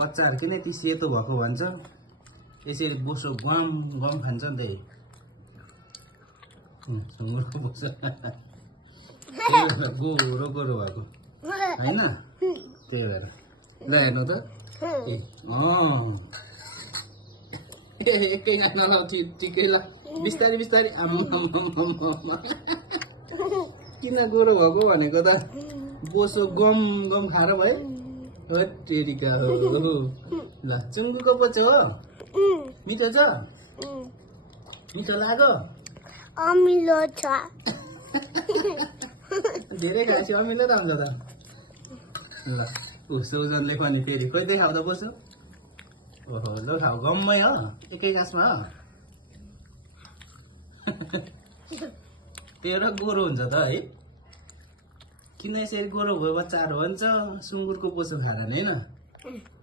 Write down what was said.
बच्चाहरू किन यति सेतो भएको भन्छ यसरी बोसो गम गम खान्छ नि त्यही सुँगुरको बोसो गोरो गोरो भएको होइन त्यही भएर ल हेर्नु त एकै नाच्न ल ठिकै ल बिस्तारी बिस्तारी किन गोरो भएको भनेको त बोसो गम गम खाएर भयो टेरिका हो ल सुँगुरको बोसो हो मिठो छ मिठो लाग्यो अमिलो छ धेरै खाएपछि अमिलो त हुन्छ त ल उसोजनले पनि फेरि खोइ देखाउ त बोसो ओहो ल खाऊ गम्मै हो एकै गाँसमा हो तेरो गोरो हुन्छ त है किन यसरी गोरो भयो बच्चाहरू भन्छ सुँगुरको बोसो खाएर नि होइन